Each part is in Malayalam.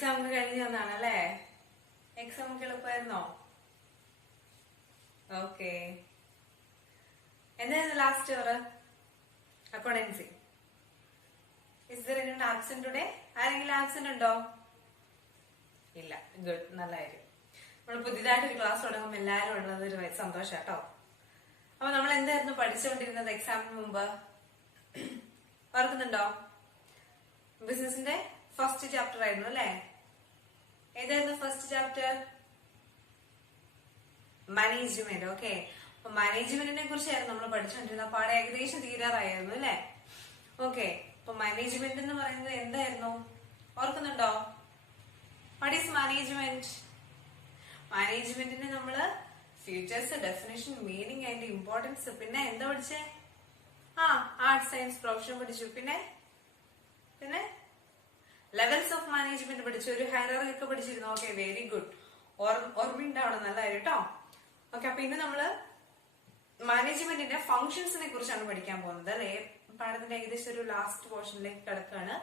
എക്സാം ഒക്കെ കഴിഞ്ഞു വന്നാണല്ലേ? എക്സാം ഒക്കെ എളുപ്പമായിരുന്നോ? ഓക്കെ. എന്തായിരുന്നു last hour? Accountancy. Is there any absent today? ആരെങ്കിലും ആബ്സെന്റ് ഉണ്ടോ? ഇല്ല. ഗുഡ്, നല്ല കാര്യം. നമ്മൾ പുതിയതായിട്ട് ഒരു ക്ലാസ് തുടങ്ങുമ്പോൾ എല്ലാവരും ഉള്ളത് ഒരു സന്തോഷം കേട്ടോ. അപ്പൊ നമ്മൾ എന്തായിരുന്നു പഠിച്ചുകൊണ്ടിരുന്നത് എക്സാമിന് മുമ്പ്? ഓർക്കുന്നുണ്ടോ? ബിസിനസിന്റെ ഫസ്റ്റ് ചാപ്റ്റർ ആയിരുന്നു അല്ലെ? ഏതായിരുന്നു ഫസ്റ്റ് ചാപ്റ്റർ? മാനേജ്മെന്റ്. ഓക്കെ. അപ്പൊ മാനേജ്മെന്റിനെ കുറിച്ചായിരുന്നു നമ്മൾ പഠിച്ചുകൊണ്ടിരുന്നത്. അപ്പൊ അവിടെ ഏകദേശം തീരാറായിരുന്നു അല്ലെ? ഓക്കെ. അപ്പൊ മാനേജ്മെന്റ് എന്ന് പറയുന്നത് എന്തായിരുന്നു? ഓർക്കുന്നുണ്ടോ? What is management? മാനേജ്മെന്റിന് നമ്മള് ഫീച്ചേഴ്സ്, ഡെഫിനേഷൻ, മീനിങ്, അതിന്റെ ഇമ്പോർട്ടൻസ്, പിന്നെ എന്താ പഠിച്ചേ? ആർട്സ്, സയൻസ്, പ്രൊഫഷൻ പഠിച്ചു. പിന്നെ ലെവൽസ് ഓഫ് മാനേജ്മെന്റ് പഠിച്ചു. ഒരു ഹൈറാർക്കി ഒക്കെ പഠിച്ചിരുന്നു. Okay, very good. ഓർമ്മയുണ്ടാവണം, നല്ല കാര്യം കേട്ടോ. ഓക്കെ. അപ്പൊ ഇന്ന് നമ്മള് മാനേജ്മെന്റിന്റെ ഫംഗ്ഷൻസിനെ കുറിച്ചാണ് പഠിക്കാൻ പോകുന്നത് അല്ലെ? പാഠത്തിന്റെ ഏകദേശം ഒരു ലാസ്റ്റ് പോർഷനിലേക്ക് കിടക്കാണ്.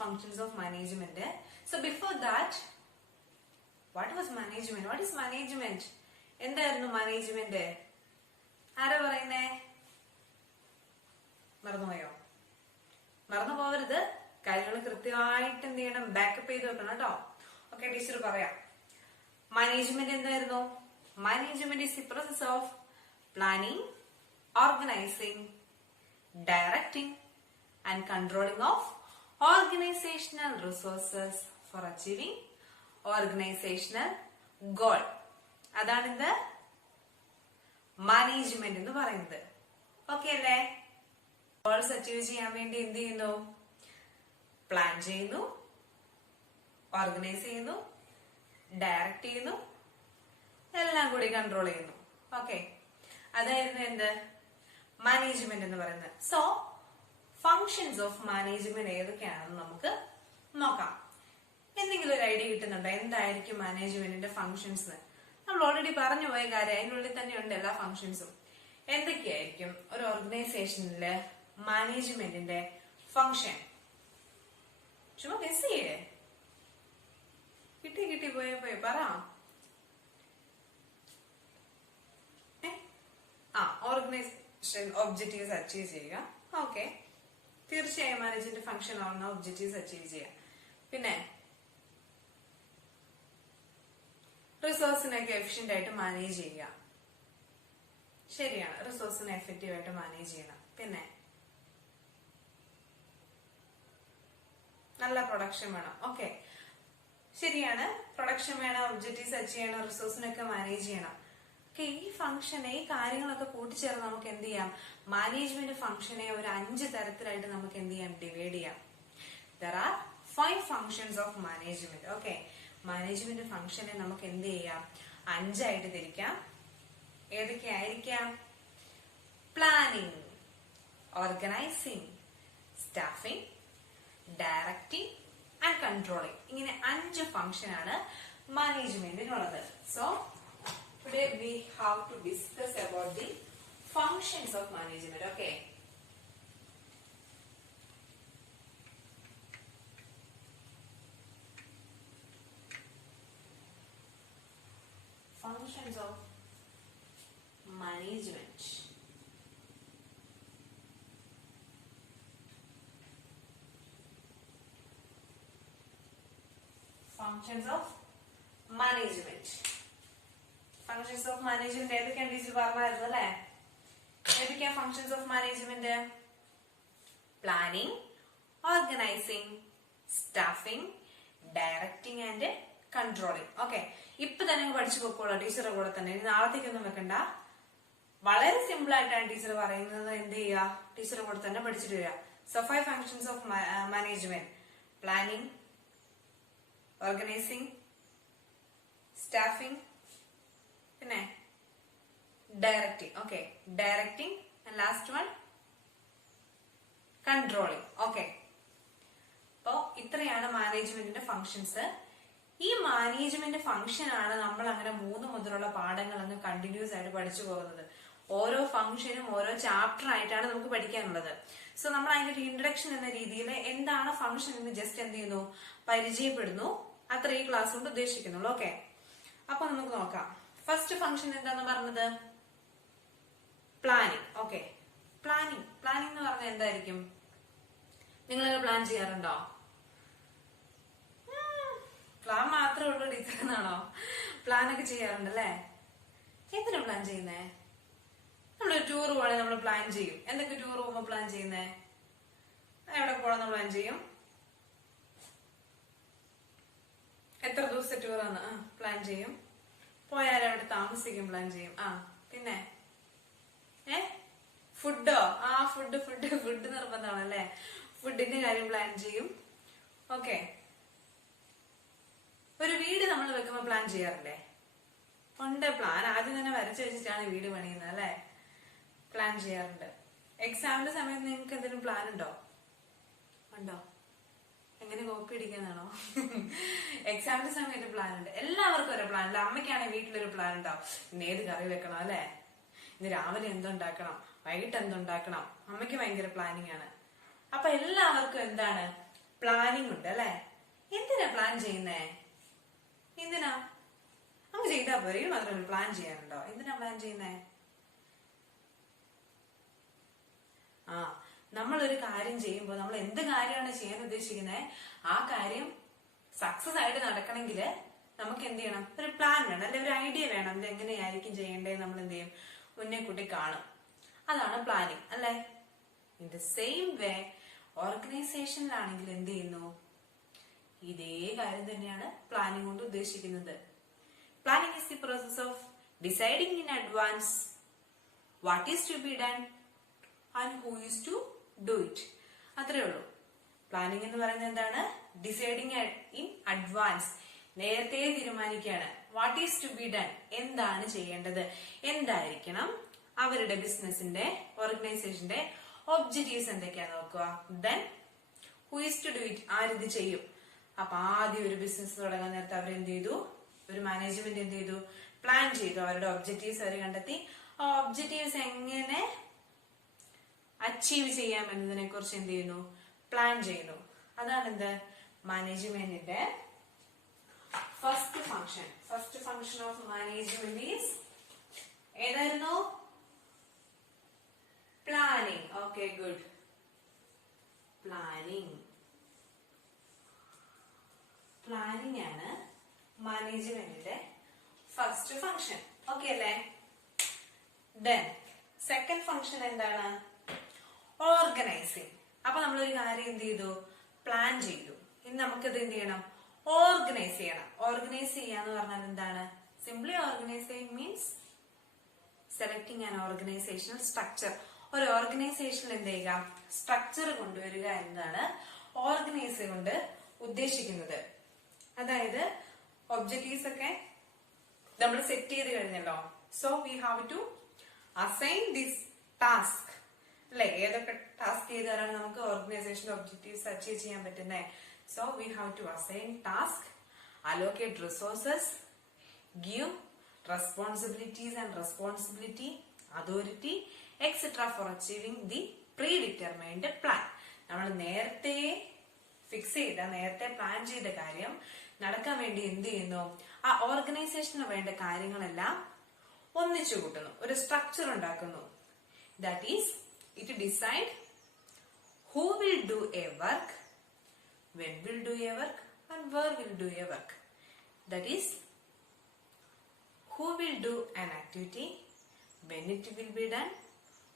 Functions of management. So before that, what was management? What is management? എന്തായിരുന്നു മാനേജ്മെന്റ്? ആരാ പറയുന്നേ? മറന്നുപോയോ? മറന്നു പോകരുത്. കാര്യങ്ങൾ കൃത്യമായിട്ട് എന്ത് ചെയ്യണം? ബാക്കപ്പ് ചെയ്ത് വെക്കണം കേട്ടോ. ഓക്കെ, ടീച്ചർ പറയാം. മാനേജ്മെന്റ് എന്തായിരുന്നു? Management is the process of planning, organising, directing and controlling of organisational resources four achieving organisational goal. അതാണ് ഇത് മാനേജ്മെന്റ് എന്ന് പറയുന്നത്. ഓക്കെ അല്ലേ? ഗോൾസ് അച്ചീവ് ചെയ്യാൻ വേണ്ടി എന്ത് ചെയ്യുന്നു? പ്ലാൻ ചെയ്യുന്നു, ഓർഗനൈസ് ചെയ്യുന്നു, ഡയറക്ട് ചെയ്യുന്നു, എല്ലാം കൂടി കൺട്രോൾ ചെയ്യുന്നു. ഓക്കെ, അതായിരുന്നു എന്ത്? മാനേജ്മെന്റ് എന്ന് പറയുന്നത്. സോ ഫങ്ഷൻസ് ഓഫ് മാനേജ്മെന്റ് ഏതൊക്കെയാണെന്ന് നമുക്ക് നോക്കാം. എന്തെങ്കിലും ഒരു ഐഡിയ കിട്ടുന്നുണ്ടോ? എന്തായിരിക്കും മാനേജ്മെന്റിന്റെ ഫങ്ഷൻസ്? നമ്മൾ ഓൾറെഡി പറഞ്ഞു പോയ കാര്യം, അതിനുള്ളിൽ തന്നെ ഉണ്ട് എല്ലാ ഫങ്ഷൻസും. എന്തൊക്കെയായിരിക്കും ഒരു ഓർഗനൈസേഷനില് മാനേജ്മെന്റിന്റെ ഫങ്ഷൻ? ചുമ്മാ ഗസ് ചെയ്യേ. കിട്ടി പോയ പറ. ഓർഗനൈസേഷൻ ഒബ്ജക്റ്റീവ്സ് അച്ചീവ് ചെയ്യുക. ഓക്കെ, തീർച്ചയായും മാനേജ്മെന്റ് ഫംഗ്ഷൻ ആവുന്ന ഒബ്ജക്റ്റീവ്സ് അച്ചീവ് ചെയ്യുക. പിന്നെ റിസോഴ്സിനൊക്കെ എഫിഷ്യന്റ് ആയിട്ട് മാനേജ് ചെയ്യുക. ശരിയാണ്, റിസോഴ്സിനെ എഫക്റ്റീവ് ആയിട്ട് മാനേജ് ചെയ്യണം. പിന്നെ നല്ല പ്രൊഡക്ഷൻ വേണം. ഓക്കെ, ശരിയാണ്, പ്രൊഡക്ഷൻ വേണം, ഒബ്ജക്റ്റീവ്സ് അച്ചീവ് ചെയ്യണം, റിസോഴ്സിനൊക്കെ മാനേജ് ചെയ്യണം. ഓക്കെ, ഈ ഫംഗ്ഷനെ, ഈ കാര്യങ്ങളൊക്കെ കൂട്ടിച്ചേർന്ന് നമുക്ക് എന്ത് ചെയ്യാം? മാനേജ്മെന്റ് ഫംഗ്ഷനെ ഒരു 5 തരത്തിലായിട്ട് നമുക്ക് എന്ത് ചെയ്യാം? ഡിവൈഡ് ചെയ്യാം. There are 5 functions of management. Okay, management ഫംഗ്ഷനെ നമുക്ക് എന്ത് ചെയ്യാം? 5 ആയിട്ട് തിരിക്കാം. ഏതൊക്കെയായിരിക്കാം? Planning, organising, staffing, directing and controlling. ഇങ്ങനെ 5 ഫംഗ്ഷൻ ആണ് മാനേജ്മെന്റിനുള്ളത്. So today we have to discuss about the functions of management. Okay, functions of management. Functions of management. Functions of management ഏതൊക്കെയാണ് ടീച്ചർ പറഞ്ഞായിരുന്നു അല്ലേ? ഏതൊക്കെയാ functions of management? Planning, organising, staffing, directing and controlling. Okay, ഇപ്പൊ തന്നെ പഠിച്ചു പോക്കോളാം ടീച്ചറുടെ കൂടെ തന്നെ. ഇനി നാളത്തേക്കൊന്നും വെക്കണ്ട. വളരെ സിമ്പിൾ ആയിട്ടാണ് ടീച്ചർ പറയുന്നത്. എന്ത് ചെയ്യുക? ടീച്ചറുടെ കൂടെ തന്നെ പഠിച്ചിട്ട് വരിക. So 5 functions of management: planning, organising, staffing, പിന്നെ directing. Okay, directing and last one controlling. Okay, അപ്പോ ഇത്രയാണ് മാനേജ്മെന്റിന്റെ ഫങ്ഷൻസ്. ഈ മാനേജ്മെന്റ് ഫംഗ്ഷൻ ആണ് നമ്മൾ അങ്ങനെ 3 മുതലുള്ള പാഠങ്ങൾ അങ്ങ് കണ്ടിന്യൂസ് ആയിട്ട് പഠിച്ചു പോകുന്നത്. ഓരോ ഫംഗ്ഷനും ഓരോ ചാപ്റ്റർ ആയിട്ടാണ് നമുക്ക് പഠിക്കാനുള്ളത്. സോ നമ്മൾ അതിന്റെ ഒരു ഇൻട്രഡക്ഷൻ എന്ന രീതിയിൽ എന്താണ് ഫംഗ്ഷൻ എന്ന് ജസ്റ്റ് എന്ത് ചെയ്യുന്നു? പരിചയപ്പെടുന്നു. അത്ര ഈ ക്ലാസ് കൊണ്ട് ഉദ്ദേശിക്കുന്നുള്ളൂ. ഓക്കെ, അപ്പൊ നമുക്ക് നോക്കാം. ഫസ്റ്റ് ഫംഗ്ഷൻ എന്താന്ന് പറഞ്ഞത്? പ്ലാനിങ്. ഓക്കെ, പ്ലാനിങ് എന്ന് പറഞ്ഞാൽ എന്തായിരിക്കും? നിങ്ങളൊക്കെ പ്ലാൻ ചെയ്യാറുണ്ടോ? പ്ലാൻ മാത്രമേ ഉള്ളൂ ടീച്ചർ എന്നാണോ? പ്ലാൻ ഒക്കെ ചെയ്യാറുണ്ട് അല്ലേ? എന്തിനാ പ്ലാൻ ചെയ്യുന്നേ? നമ്മളൊരു ടൂർ പോകണേ നമ്മൾ പ്ലാൻ ചെയ്യും. എന്തൊക്കെ ടൂർ പോകുമ്പോ പ്ലാൻ ചെയ്യുന്നേ? എവിടെ പോകണമെന്ന് പ്ലാൻ ചെയ്യും. എത്ര ദിവസത്തെ ടൂറാണ് പ്ലാൻ ചെയ്യും. പോയാൽ അവിടെ താമസിക്കും പ്ലാൻ ചെയ്യും. പിന്നെ ഫുഡോ? ഫുഡ് നിർബന്ധമാണല്ലേ. ഫുഡിന്റെ കാര്യം പ്ലാൻ ചെയ്യും. ഓക്കെ, ഒരു വീട് നമ്മൾ വെക്കുമ്പോ പ്ലാൻ ചെയ്യാറില്ലേ? ഉണ്ട്, പ്ലാൻ ആദ്യം തന്നെ വരച്ചു വെച്ചിട്ടാണ് വീട് പണിയുന്നത് അല്ലെ. പ്ലാൻ ചെയ്യാറുണ്ട്. എക്സാമിന്റെ സമയത്ത് നിങ്ങൾക്ക് എന്തെങ്കിലും പ്ലാൻ ഉണ്ടോ? എങ്ങനെ കോപ്പി അടിക്കാനാണോ? എക്സാമിന്റെ സമയത്ത് പ്ലാൻ ഉണ്ട്. എല്ലാവർക്കും ഒരു പ്ലാൻ ഉണ്ട്. അമ്മയ്ക്കാണെങ്കിൽ വീട്ടിലൊരു പ്ലാൻ ഉണ്ടാവും. ഇന്ന് ഏത് കറി വെക്കണം അല്ലെ, ഇന്ന് രാവിലെ എന്തുണ്ടാക്കണം, വൈകിട്ട് എന്തുണ്ടാക്കണം. അമ്മയ്ക്ക് ഭയങ്കര പ്ലാനിങ് ആണ്. അപ്പൊ എല്ലാവർക്കും എന്താണ്? പ്ലാനിങ് ഉണ്ട് അല്ലെ. എന്തിനാ പ്ലാൻ ചെയ്യുന്നേ? എന്തിനാ? അങ്ങ് ചെയ്താ പോരെ, മാത്രമല്ല പ്ലാൻ ചെയ്യാനുണ്ടോ? എന്തിനാ പ്ലാൻ ചെയ്യുന്നേ? നമ്മളൊരു കാര്യം ചെയ്യുമ്പോൾ നമ്മൾ എന്ത് കാര്യമാണ് ചെയ്യാൻ ഉദ്ദേശിക്കുന്നത്, ആ കാര്യം സക്സസ് ആയിട്ട് നടക്കണമെങ്കിൽ നമുക്ക് എന്ത് ചെയ്യണം? ഒരു പ്ലാൻ വേണം അല്ലെ, ഒരു ഐഡിയ വേണം. ഇത് എങ്ങനെയായിരിക്കും ചെയ്യേണ്ടത് നമ്മൾ എന്ത് ചെയ്യും? മുന്നേ കൂട്ടി കാണും. അതാണ് പ്ലാനിങ് അല്ലെ. ഇൻ ദ സെയിം വേ ഓർഗനൈസേഷനിലാണെങ്കിൽ എന്ത് ചെയ്യുന്നു? ഇതേ കാര്യം തന്നെയാണ് പ്ലാനിങ് കൊണ്ട് ഉദ്ദേശിക്കുന്നത്. Planning is the process of deciding in advance what is to be done and who is to do it. അത്രേ ഉള്ളൂ. പ്ലാനിങ് എന്ന് പറയുന്നത് എന്താണ്? ഡിസൈഡിങ് ഇൻ അഡ്വാൻസ്, നേരത്തെ തീരുമാനിക്കുകയാണ്. What is to be done, എന്താണ് ചെയ്യേണ്ടത്, എന്തായിരിക്കണം അവരുടെ ബിസിനസിന്റെ, ഓർഗനൈസേഷന്റെ ഒബ്ജക്റ്റീവ്സ് എന്തൊക്കെയാന്ന് നോക്കുക. Then who is to do it, ആരിത് ചെയ്യും. അപ്പൊ ആദ്യം ഒരു ബിസിനസ് തുടങ്ങാൻ നേരത്തെ അവരെന്ത് ചെയ്തു? ഒരു മാനേജ്മെന്റ് എന്ത് ചെയ്തു? പ്ലാൻ ചെയ്തു. അവരുടെ ഒബ്ജക്റ്റീവ്സ് അവർ കണ്ടെത്തി. ആ ഒബ്ജക്റ്റീവ്സ് എങ്ങനെ അച്ചീവ് ചെയ്യാം എന്നതിനെ കുറിച്ച് എന്ത് ചെയ്യുന്നു? പ്ലാൻ ചെയ്യുന്നു. അതാണ് എന്ത്? മാനേജ്മെന്റിന്റെ first function. First function of management is ഏതായിരുന്നു? പ്ലാനിങ്. Okay, good. പ്ലാനിങ് ആണ് മാനേജ്മെന്റിന്റെ ഫസ്റ്റ് ഫംഗ്ഷൻ. ഓക്കെ അല്ലേ? ദെൻ സെക്കൻഡ് ഫംഗ്ഷൻ എന്താണ്? ഓർഗനൈസിങ്. അപ്പൊ നമ്മളൊരു കാര്യം എന്ത് ചെയ്തു? പ്ലാൻ ചെയ്തു. ഇനി നമുക്കത് എന്ത് ചെയ്യണം? ഓർഗനൈസ് ചെയ്യണം. ഓർഗനൈസ് ചെയ്യാന്ന് പറഞ്ഞാൽ എന്താണ്? Simply organising means selecting an organisational structure. ഒരു ഓർഗനൈസേഷനിൽ എന്ത് ചെയ്യുക? സ്ട്രക്ചർ കൊണ്ടുവരിക എന്നതാണ് ഓർഗനൈസ് കൊണ്ട് ഉദ്ദേശിക്കുന്നത്. അതായത് ഒബ്ജക്റ്റീവ്സ് ഒക്കെ നമ്മൾ സെറ്റ് ചെയ്ത് കഴിഞ്ഞല്ലോ. So we have to assign this task അല്ലെ. ഏതൊക്കെ ടാസ്ക് ചെയ്താലാണ് നമുക്ക് ഓർഗനൈസേഷൻ ഒബ്ജക്റ്റീവ്സ് അച്ചീവ് ചെയ്യാൻ പറ്റുന്നത്? So we have to assign task, allocate resources, give responsibilities and responsibility, authority, etcetera for achieving the predetermined plan. നമ്മൾ നേരത്തെ ഫിക്സ് ചെയ്ത, നേരത്തെ പ്ലാൻ ചെയ്ത കാര്യം നടക്കാൻ വേണ്ടി എന്ത് ചെയ്യുന്നു? ആ ഓർഗനൈസേഷന് വേണ്ട കാര്യങ്ങളെല്ലാം ഒന്നിച്ചു കൂട്ടുന്നു, ഒരു സ്ട്രക്ചർ ഉണ്ടാക്കുന്നു. That is it decide who will do a work, when will do a work and where will do a work. That is, who will do an activity, when it will be done,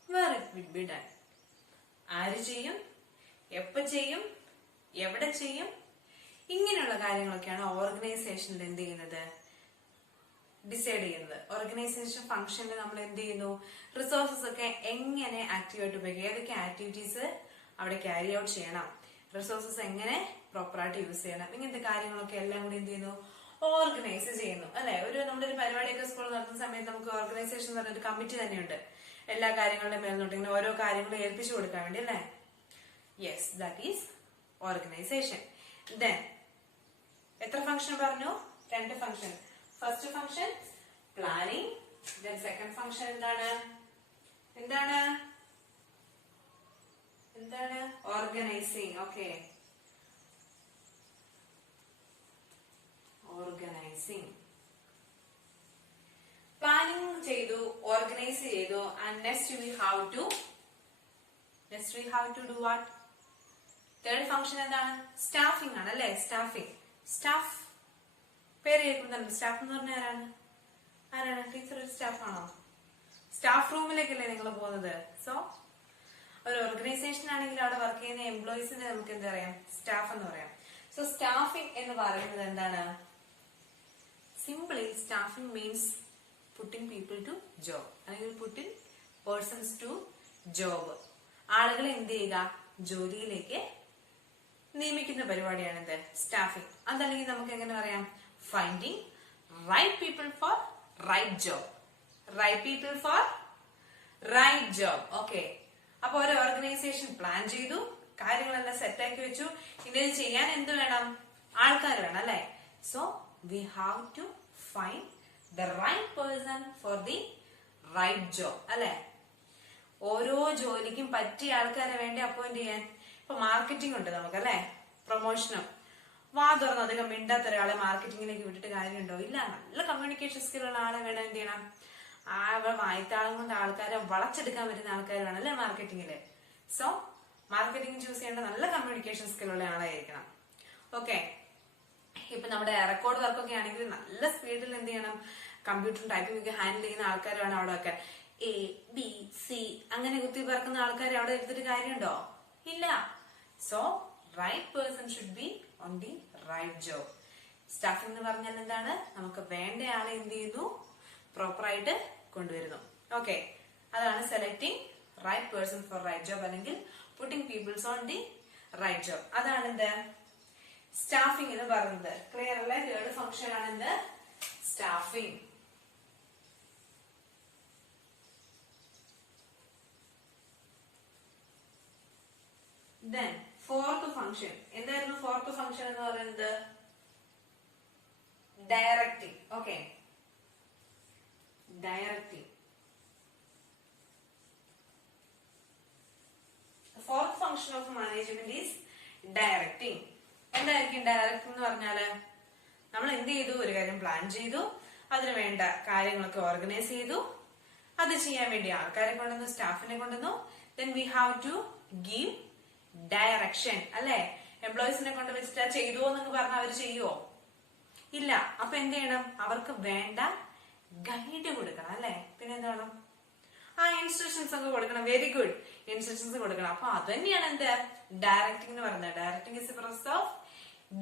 where it will be done. ആര് ചെയ്യും, എപ്പോ ചെയ്യും, എവിടെ ചെയ്യും, ഇങ്ങനെയുള്ള കാര്യങ്ങളൊക്കെയാണ് ഓർഗനൈസേഷനിൽ എന്ത് ചെയ്യുന്നത്? ഡിസൈഡ് ചെയ്യുന്നത്. ഓർഗനൈസേഷൻ ഫംഗ്ഷനിൽ നമ്മൾ എന്ത് ചെയ്യുന്നു? റിസോഴ്സസ് ഒക്കെ എങ്ങനെ ആക്റ്റീവായിട്ട് ഉപയോഗിക്കുക, ഏതൊക്കെ ആക്ടിവിറ്റീസ് അവിടെ ക്യാരി ഔട്ട് ചെയ്യണം, റിസോഴ്സസ് എങ്ങനെ പ്രോപ്പറായിട്ട് യൂസ് ചെയ്യണം, ഇങ്ങനത്തെ കാര്യങ്ങളൊക്കെ എല്ലാം കൂടി എന്ത് ചെയ്യുന്നു? ഓർഗനൈസ് ചെയ്യുന്നു അല്ലെ. നമ്മുടെ ഒരു പരിപാടിയൊക്കെ സ്കൂളിൽ നടത്തുന്ന സമയത്ത് നമുക്ക് ഓർഗനൈസേഷൻ എന്ന് പറഞ്ഞൊരു കമ്മിറ്റി തന്നെയുണ്ട്. എല്ലാ കാര്യങ്ങളുടെ മേൽനോട്ട് ഇങ്ങനെ ഓരോ കാര്യങ്ങളും ഏൽപ്പിച്ചു കൊടുക്കാൻ വേണ്ടി അല്ലെ. Yes, that is organisation. Then എത്ര ഫംഗ്ഷൻ പറഞ്ഞു? 2 function. First function planning. Then second function എന്താണ്? ഓർഗനൈസിങ്. Okay, organising. പ്ലാനിങ് ചെയ്തു, ഓർഗനൈസ് ചെയ്തു, and next we have to do what? Third function എന്താണ്? സ്റ്റാഫിംഗ് ആണ് അല്ലെ? സ്റ്റാഫ് പേര് കേൾക്കുന്നുണ്ട്. സ്റ്റാഫ് എന്ന് പറഞ്ഞാൽ ആരാണ്? ടീച്ചർ ഒരു സ്റ്റാഫ് ആണോ? സ്റ്റാഫ് റൂമിലേക്കല്ലേ നിങ്ങൾ പോകുന്നത്? സോ ഒരു ഓർഗനൈസേഷൻ ആണെങ്കിൽ അവിടെ വർക്ക് ചെയ്യുന്ന എംപ്ലോയീസിനെ നമുക്ക് എന്താ പറയാം? സ്റ്റാഫ് എന്ന് പറയാം. സോ സ്റ്റാഫിംഗ് എന്ന് പറയുന്നത് എന്താണ്? Simply staffing means putting people to job, അല്ലെങ്കിൽ പുട്ടിംഗ് പേഴ്സൺസ് ടു ജോബ്. ആളുകളെ എന്ത് ചെയ്യുക? ജോലിയിലേക്ക് നിയമിക്കുന്ന പരിപാടിയാണ് എന്ത്? സ്റ്റാഫിംഗ്. അതല്ലെങ്കിൽ നമുക്ക് എങ്ങനെ പറയാം? Finding right people for right job. Right people for right job. Okay. അപ്പൊ ഒരു ഓർഗനൈസേഷൻ പ്ലാൻ ചെയ്തു, കാര്യങ്ങളെല്ലാം സെറ്റാക്കി വെച്ചു. ഇനി ഇത് ചെയ്യാൻ എന്ത് വേണം? ആൾക്കാർ വേണം അല്ലെ? So we have to find the right person for the right job അല്ലെ? ഓരോ ജോലിക്കും പറ്റിയ ആൾക്കാരെ വേണ്ടി അപ്പോയിന്റ് ചെയ്യാൻ. ഇപ്പൊ മാർക്കറ്റിംഗ് ഉണ്ട് നമുക്ക് അല്ലെ? പ്രൊമോഷനും. വാ തുറന്ന് അധികം മിണ്ടാത്ത ഒരാളെ മാർക്കറ്റിംഗിലേക്ക് വിട്ടിട്ട് കാര്യമുണ്ടോ? ഇല്ല. നല്ല കമ്മ്യൂണിക്കേഷൻ സ്കില്ലുള്ള ആളെ വേണം എന്ത് ചെയ്യണം? വായ്ത്താളം കൊണ്ട് ആൾക്കാരെ വളച്ചെടുക്കാൻ പറ്റുന്ന ആൾക്കാർ വേണം അല്ലെ മാർക്കറ്റിംഗില്? സോ മാർക്കറ്റിംഗ് ചൂസ് ചെയ്യേണ്ട നല്ല കമ്മ്യൂണിക്കേഷൻ സ്കില്ലുള്ള ആളായിരിക്കണം. ഓക്കെ. ഇപ്പൊ നമ്മുടെ റെക്കോർഡ് വർക്കൊക്കെ ആണെങ്കിൽ നല്ല സ്പീഡിൽ എന്ത് ചെയ്യണം? കമ്പ്യൂട്ടറും ടൈപ്പിംഗ് ഒക്കെ ഹാൻഡിൽ ചെയ്യുന്ന ആൾക്കാർ വേണം അവിടെ വെക്കാൻ. ABC അങ്ങനെ കുത്തി പറക്കുന്ന ആൾക്കാരെ അവിടെ എടുത്തിട്ട് കാര്യമുണ്ടോ? ഇല്ല. So right person should be on the right job. Staffing എന്ന് പറഞ്ഞാൽ എന്താണ്? നമുക്ക് വേണ്ട ആളെ എന്ത് ചെയ്യുന്നു? പ്രോപ്പറായിട്ട് കൊണ്ടുവരുന്നു. ഓക്കെ. അതാണ് selecting right person for right job, അല്ലെങ്കിൽ putting peoples on the right job. അതാണ് എന്ത്? സ്റ്റാഫിംഗ് എന്ന് പറയുന്നത്. ക്ലിയർ അല്ലേ? തേർഡ് ഫംഗ്ഷൻ ആണ് എന്ത്? സ്റ്റാഫിംഗ്. Then fourth function എന്തായിരുന്നു? ഫോർത്ത് ഫംഗ്ഷൻ എന്ന് പറയുന്നത് directing. Okay. Directing. Fourth function of management is directing. എന്തായിരിക്കും ഡയറക്റ്റിംഗ് എന്ന് പറഞ്ഞാല്? നമ്മൾ എന്ത് ചെയ്തു? ഒരു കാര്യം പ്ലാൻ ചെയ്തു, അതിന് വേണ്ട കാര്യങ്ങളൊക്കെ ഓർഗനൈസ് ചെയ്തു, അത് ചെയ്യാൻ വേണ്ടി ആൾക്കാരെ കൊണ്ടുവന്നു, സ്റ്റാഫിനെ കൊണ്ടുവന്നു. Then we have to give direction അല്ലെ? എംപ്ലോയീസിനെ കൊണ്ട് വെച്ചിട്ട് ചെയ്തോ എന്നൊക്കെ പറഞ്ഞാൽ അവർ ചെയ്യുവോ? ഇല്ല. അപ്പൊ എന്ത് ചെയ്യണം? അവർക്ക് വേണ്ട ഗൈഡ് കൊടുക്കണം അല്ലെ? പിന്നെ എന്താണ്? ഇൻസ്ട്രക്ഷൻസ് ഒക്കെ കൊടുക്കണം. Very good. ഇൻസ്ട്രക്ഷൻസ് കൊടുക്കണം. അപ്പൊ അത് തന്നെയാണ് എന്ത്? ഡയറക്റ്റിംഗ് എന്ന് പറയുന്നത്. Directing is a process of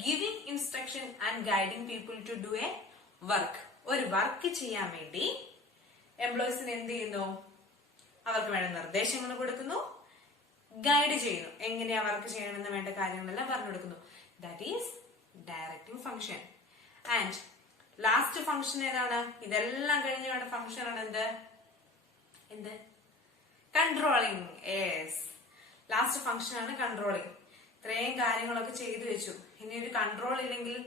giving instruction and guiding people to do a work. ഒരു വർക്ക് ചെയ്യാൻ വേണ്ടി എംപ്ലോയീസിന് എന്ത് ചെയ്യുന്നു? അവർക്ക് വേണ്ട നിർദ്ദേശങ്ങൾ കൊടുക്കുന്നു, ഗൈഡ് ചെയ്യുന്നു, എങ്ങനെയാ വർക്ക് ചെയ്യണമെന്ന് വേണ്ട കാര്യങ്ങളെല്ലാം പറഞ്ഞു കൊടുക്കുന്നു. That is directing function. And last function ഏതാണ്? ഇതെല്ലാം കഴിഞ്ഞ് വേണ്ട ഫംഗ്ഷൻ ആണ് എന്ത്? കൺട്രോളിങ്. യെസ്. ലാസ്റ്റ് ഫംഗ്ഷൻ ആണ് കൺട്രോളിങ്. ഇത്രയും കാര്യങ്ങളൊക്കെ ചെയ്തു വെച്ചു. ഇനി ഒരു കൺട്രോൾ ഇല്ലെങ്കിൽ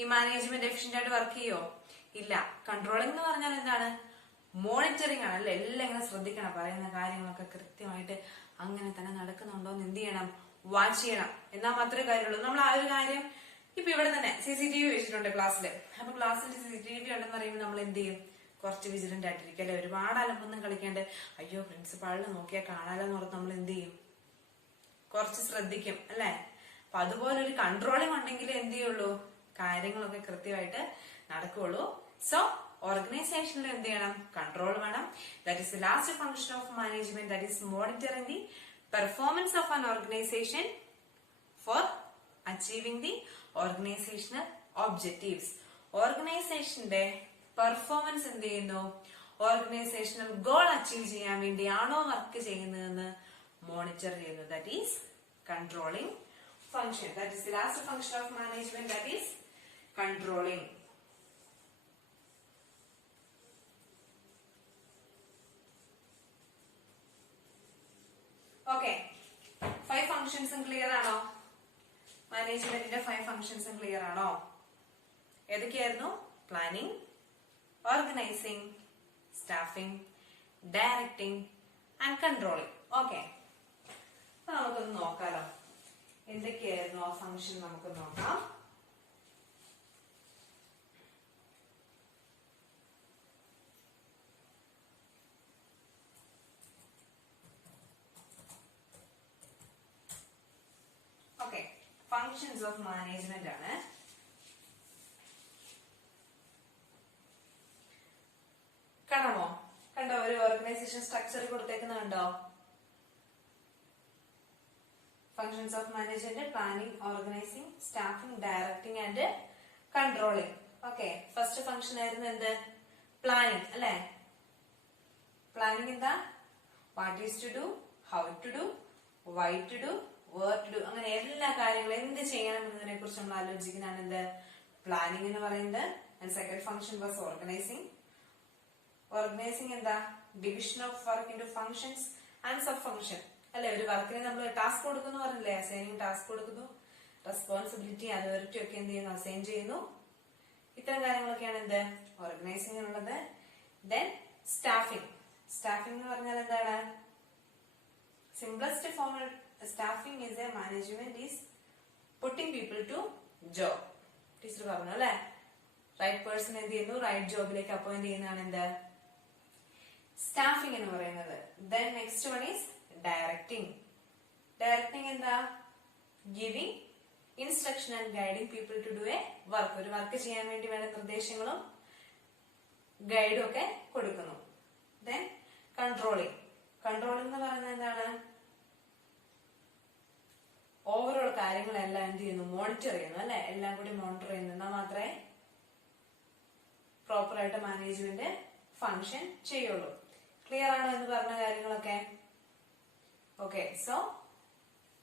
ഈ മാനേജ്മെന്റ് എഫിഷ്യന്റ് ആയിട്ട് വർക്ക് ചെയ്യോ? ഇല്ല. കൺട്രോളിംഗ് എന്ന് പറഞ്ഞാൽ എന്താണ്? മോണിറ്ററിംഗ് ആണ് അല്ലെ? എല്ലാം ഇങ്ങനെ ശ്രദ്ധിക്കണം. പറയുന്ന കാര്യങ്ങളൊക്കെ കൃത്യമായിട്ട് അങ്ങനെ തന്നെ നടക്കുന്നുണ്ടോ എന്ന് എന്ത് ചെയ്യണം? വാച്ച് ചെയ്യണം. എന്നാൽ മാത്രമേ കാര്യമുള്ളൂ. നമ്മൾ ആ ഒരു കാര്യം ഇപ്പൊ ഇവിടെ തന്നെ CCTV വെച്ചിട്ടുണ്ട് ക്ലാസ്സിൽ. അപ്പൊ ക്ലാസ്സിൽ CCTV ഉണ്ടെന്ന് പറയുമ്പോൾ നമ്മൾ എന്ത് ചെയ്യും? കുറച്ച് വിജിലന്റ് ആയിട്ടിരിക്കും അല്ലെ? ഒരുപാട് അലമ്പൊന്നും കളിക്കാണ്ട് അയ്യോ പ്രിൻസിപ്പാളിനെ നോക്കിയാൽ കാണാലെന്ന് ഓർത്ത് നമ്മൾ എന്ത് ചെയ്യും? കുറച്ച് ശ്രദ്ധിക്കും അല്ലെ? അപ്പൊ അതുപോലെ ഒരു കൺട്രോളിംഗ് ഉണ്ടെങ്കിൽ എന്ത് ചെയ്യുള്ളൂ? കാര്യങ്ങളൊക്കെ കൃത്യമായിട്ട് നടക്കുള്ളൂ. സോ ഓർഗനൈസേഷനിൽ എന്ത് ചെയ്യണം? കൺട്രോൾ വേണം. That is the last function of management. That is monitoring the performance of an organization for achieving the organizational objectives. ഓർഗനൈസേഷന്റെ പെർഫോമൻസ് എന്ത് ചെയ്യുന്നു? ഓർഗനൈസേഷണൽ ഗോൾ അച്ചീവ് ചെയ്യാൻ വേണ്ടിയാണോ വർക്ക് ചെയ്യുന്നതെന്ന് മോണിറ്റർ ചെയ്യുന്നു. That is controlling function. That is the last function of management. That is controlling. Okay. 5 ഫംഗ്ഷൻസും ക്ലിയർ ആണോ? മാനേജ്മെന്റിന്റെ 5 ഫംഗ്ഷൻസും ക്ലിയർ ആണോ? ഏതൊക്കെയായിരുന്നു? Planning, organising, staffing, directing and controlling. Okay. അപ്പൊ നമുക്കൊന്ന് നോക്കാലോ എന്തൊക്കെയായിരുന്നു ആ ഫംഗ്ഷൻ. നമുക്ക് നോക്കാം. ഫങ്ഷൻസ് ഓഫ് മാനേജ്മെന്റ് ആണ്. കാണാമോ? കണ്ടോ? ഒരു ഓർഗനൈസേഷൻ സ്ട്രക്ചർ കൊടുത്തേക്കുന്നത് കണ്ടോ? Functions of management: planning, organising, staffing, directing and controlling. Okay, first function ആയിരുന്നു എന്ത്? പ്ലാനിങ് അല്ലെ? പ്ലാനിങ് എന്താ? What is to do, how to do, why to do, where to do, അങ്ങനെ എല്ലാ കാര്യങ്ങളും എന്ത് ചെയ്യണം എന്നതിനെ കുറിച്ച് നമ്മൾ ആലോചിക്കുന്നതാണ് എന്ത്? പ്ലാനിങ് എന്ന് പറയുന്നത്. And second function was organising. Organising എന്താ? Division of work into functions and sub function അല്ലെ? ഒരു വർക്കിന് നമ്മൾ ടാസ്ക് കൊടുക്കുന്നു പറഞ്ഞില്ലേ? അസൈനിങ് ടാസ്ക് കൊടുക്കുന്നു, റെസ്പോൺസിബിലിറ്റി, അതോറിറ്റി ഒക്കെ എന്ത് ചെയ്യുന്നു? അസൈൻ ചെയ്യുന്നു. ഇത്തരം കാര്യങ്ങളൊക്കെയാണ് എന്ത്? ഓർഗനൈസിംഗ് ഉള്ളത്. Then staffing. സ്റ്റാഫിംഗ് എന്ന് പറഞ്ഞാൽ എന്താണ്? Simplest form staffing is a management is putting people to job. Teacher പറഞ്ഞു അല്ലെ? റൈറ്റ് പേഴ്സൺ എന്ത് ചെയ്യുന്നു? റൈറ്റ് ജോബിലേക്ക് അപ്പോയിന്റ് ചെയ്യുന്നതാണ് എന്ത്? സ്റ്റാഫിംഗ് എന്ന് പറയുന്നത്. Then next one is directing. Directing എന്താ? Giving instruction and guiding people to do a work. ഒരു വർക്ക് ചെയ്യാൻ വേണ്ടി വേണ്ട നിർദ്ദേശങ്ങളും ഗൈഡും ഒക്കെ കൊടുക്കുന്നു. Then controlling. കൺട്രോളിംഗ് എന്ന് പറയുന്നത് എന്താണ്? ഓവറോൾ കാര്യങ്ങളെല്ലാം എന്ത് ചെയ്യുന്നു? മോണിറ്റർ ചെയ്യുന്നു അല്ലെ? എല്ലാം കൂടി മോണിറ്റർ ചെയ്യുന്നു. എന്നാൽ മാത്രമേ പ്രോപ്പർ ആയിട്ട് മാനേജ്മെന്റ് ഫംഗ്ഷൻ ചെയ്യുള്ളൂ. ക്ലിയർ ആണോ എന്ന് പറഞ്ഞ കാര്യങ്ങളൊക്കെ? Okay, so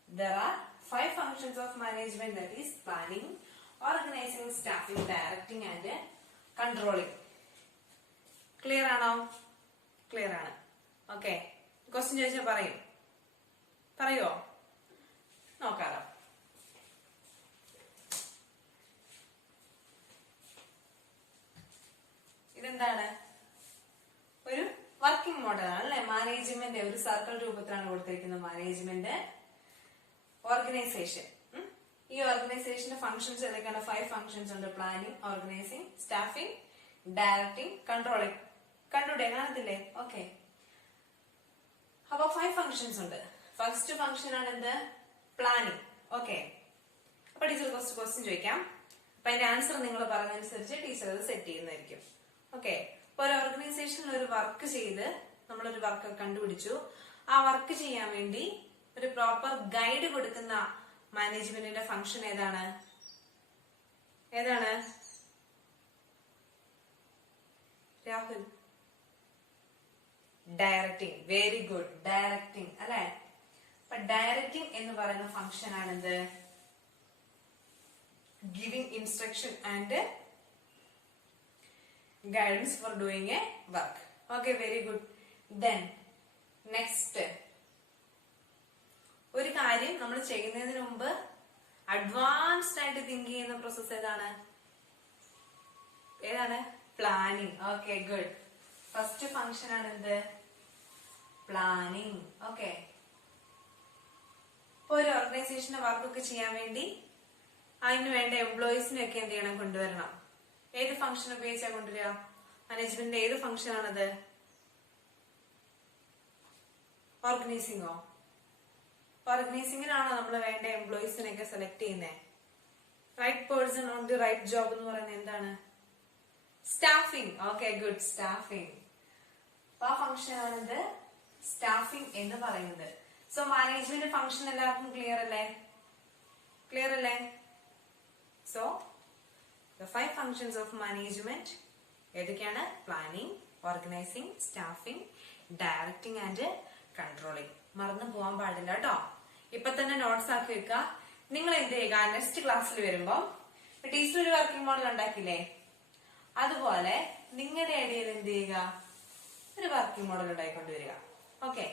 there are 5 functions of management, that is planning, organizing, staffing, directing and controlling. Clear ആണോ? ക്ലിയർ ആണ്. ഓക്കെ, ക്വസ്റ്റ്യൻ ചോദിച്ചാൽ പറയുമോ? നോക്കാലോ. ഇതെന്താണ്? ഒരു വർക്കിംഗ് മോഡലാണ് അല്ലെ? മാനേജ്മെന്റ് ഒരു സർക്കിൾ രൂപത്തിലാണ് കൊടുത്തിരിക്കുന്നത്. Management, organisation. ഈ ഓർഗനൈസേഷന്റെ ഫംഗ്ഷൻസ് ഏതൊക്കെയാണ്? 5 ഫംഗ്ഷൻസ് ഉണ്ട്. Planning, organising, staffing, directing, controlling. കണ്ടൂടെ? കാണത്തില്ലേ? ഓക്കെ, അപ്പൊ 5 ഫംഗ്ഷൻസ് ഉണ്ട്. ഫസ്റ്റ് ഫംഗ്ഷൻ ആണ് എന്ത്? പ്ലാനിങ്. ഓക്കെ, അപ്പൊ ടീച്ചർ കുറച്ച് ക്വസ്റ്റ്യൻ ചോദിക്കാം. അപ്പൊ അതിന്റെ ആൻസർ നിങ്ങൾ പറഞ്ഞതനുസരിച്ച് ടീച്ചർ അത് സെറ്റ് ചെയ്യുന്നതായിരിക്കും. ഓക്കെ, അപ്പൊ ഒരു ഓർഗനൈസേഷനിൽ ഒരു വർക്ക് ചെയ്ത് നമ്മളൊരു വർക്ക് കണ്ടുപിടിച്ചു. ആ വർക്ക് ചെയ്യാൻ വേണ്ടി ഒരു പ്രോപ്പർ ഗൈഡ് കൊടുക്കുന്ന മാനേജ്മെന്റിന്റെ ഫംഗ്ഷൻ ഏതാണ്? Rahul? Directing. Very good, directing അല്ലെ? അപ്പൊ ഡയറക്ടിങ് എന്ന് പറയുന്ന ഫംഗ്ഷൻ ആണെന്ത്? Giving instruction and guidance for doing a work. Okay, very good. Then next, ഒരു കാര്യം നമ്മൾ ചെയ്യുന്നതിന് മുമ്പ് അഡ്വാൻസ്ഡ് ആയിട്ട് തിങ്ക് ചെയ്യുന്ന പ്രോസസ് ഏതാണ്? Planning. Okay, good. First function ആണ് എന്ത്? പ്ലാനിങ്. ഓക്കെ, ഇപ്പൊ ഒരു ഓർഗനൈസേഷന്റെ വർക്കൊക്കെ ചെയ്യാൻ വേണ്ടി അതിന് വേണ്ട എംപ്ലോയീസിനെ ഒക്കെ എന്ത് ചെയ്യണം? കൊണ്ടുവരണം. ഏത് ഫംഗ്ഷൻ ഉപയോഗിച്ചാ കൊണ്ടുവരിക? മാനേജ്മെന്റിന്റെ ഏത് ഫംഗ്ഷൻ ആണത്? ഓർഗനൈസിങ്ങോ? ഓർഗനൈസിങ്ങിനാണോ നമ്മൾ വേണ്ട എംപ്ലോയീസിനെയൊക്കെ സെലക്ട് ചെയ്യുന്നത്? Right person on the right job എന്ന് പറയുന്നത് എന്താണ്? സ്റ്റാഫിംഗ്. Okay, good, staffing. ആ ഫംഗ്ഷൻ ആണിത് സ്റ്റാഫിംഗ് എന്ന് പറയുന്നത്. സോ മാനേജ്മെന്റ് ഫംഗ്ഷൻ എല്ലാവർക്കും ക്ലിയർ അല്ലേ? So the 5 functions of management ഏതൊക്കെയാണ്? Planning, organising, staffing, directing and controlling. മറന്നു പോകാൻ പാടില്ല കേട്ടോ. ഇപ്പൊ തന്നെ നോട്ട്സ് ആക്കി വെക്കുക. നിങ്ങൾ എന്ത് ചെയ്യുക? നെക്സ്റ്റ് ക്ലാസ്സിൽ വരുമ്പോ ടീച്ചർ ഒരു വർക്കിംഗ് മോഡൽ ഉണ്ടാക്കില്ലേ? അതുപോലെ നിങ്ങളുടെ ഐഡിയയിൽ എന്ത് ചെയ്യുക? ഒരു വർക്കിംഗ് മോഡൽ ഉണ്ടായിക്കൊണ്ടുവരിക. ഓക്കെ,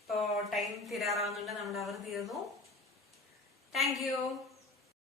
ഇപ്പോ ടൈം തീരാറാവുന്നുണ്ട്. നമ്മുടെ അവർ തീർന്നു. Thank you.